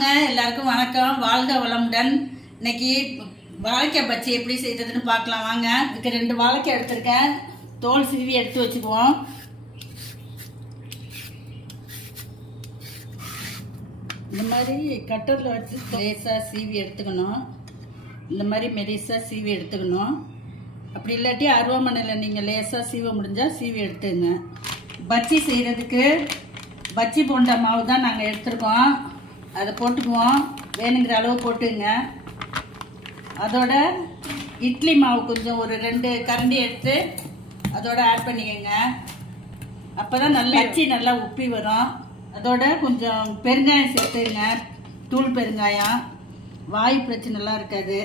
வாங்க. எல்லாருக்கும் வணக்கம். வாழ்க வளமுடன். இன்னைக்கு வாழைக்காய் பச்சி எப்படி செய்யறதுன்னு பார்க்கலாம். வாங்க. இதுக்கு ரெண்டு வாழைக்காய் எடுத்திருக்கேன். தோல் சீவி எடுத்து வச்சுக்குவோம். இந்த மாதிரி கட்டரில் வச்சு லேசாக சீவி எடுத்துக்கணும். இந்த மாதிரி மெலிசாக சீவி எடுத்துக்கணும். அப்படி இல்லாட்டி அருவாமனையில் நீங்கள் லேசாக சீவ முடிஞ்சால் சீவி எடுத்துங்க. பச்சி செய்கிறதுக்கு பச்சி போண்டா மாவு தான் நாங்கள் எடுத்துருக்கோம். அதை போட்டுக்குவோம் வேணுங்கிற அளவு போட்டுங்க. அதோட இட்லி மாவு கொஞ்சம் ஒரு ரெண்டு கரண்டி எடுத்து அதோட ஆட் பண்ணிக்கோங்க. அப்போ தான் நல்லா அச்சி நல்லா உப்பி வரும். அதோட கொஞ்சம் பெருங்காயம் சேர்த்துங்க. தூள் பெருங்காயம். வாயு பிரச்சனைலாம் இருக்காது.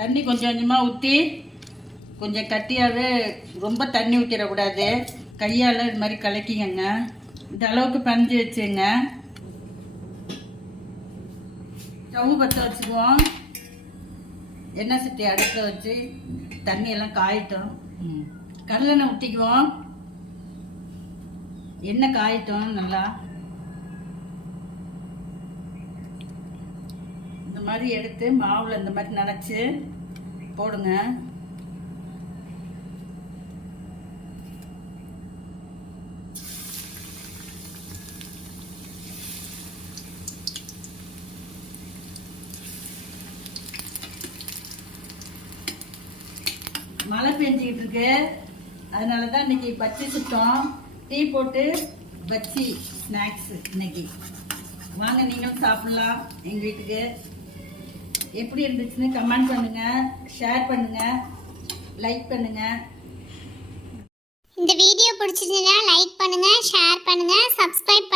தண்ணி கொஞ்சம் கொஞ்சமாக ஊற்றி கொஞ்சம் கட்டியாகவே ரொம்ப தண்ணி ஊற்றிடக்கூடாது கையால் இது மாதிரி கலக்கிக்கங்க. இந்த அளவுக்கு பஞ்சு வச்சுங்க. ஸ்டவ் பற்ற வச்சுக்குவோம். எண்ணெய் சட்டி அடுப்பில் வச்சு தண்ணி எல்லாம் காயட்டும் கடலெண்ணெய் ஊற்றிக்குவோம் எண்ணெய் காயட்டும் நல்லா. இந்த மாதிரி எடுத்து மாவில் இந்த மாதிரி நனைச்சு போடுங்க. மழை பெஞ்சிக்கிட்டு இருக்கு. அதனால தான் இன்னைக்கு பச்சி சுட்டோம். டீ போட்டு பச்சி ஸ்நாக்ஸ் இன்னைக்கு. வாங்க நீங்களும் சாப்பிடலாம் எங்கள் வீட்டுக்கு. எப்படி இருந்துச்சுன்னு கமெண்ட் பண்ணுங்க ஷேர் பண்ணுங்க லைக் பண்ணுங்க. இந்த வீடியோ பிடிச்சிருந்தீங்கன்னா லைக் பண்ணுங்க ஷேர் பண்ணுங்க சப்ஸ்கிரைப்